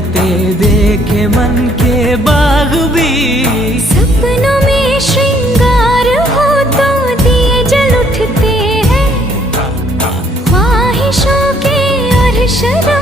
फूलते देखे मन के बाग भी। सपनों में श्रृंगार हो तो दिए जल उठते हैं, ख्वाहिशों के और शराब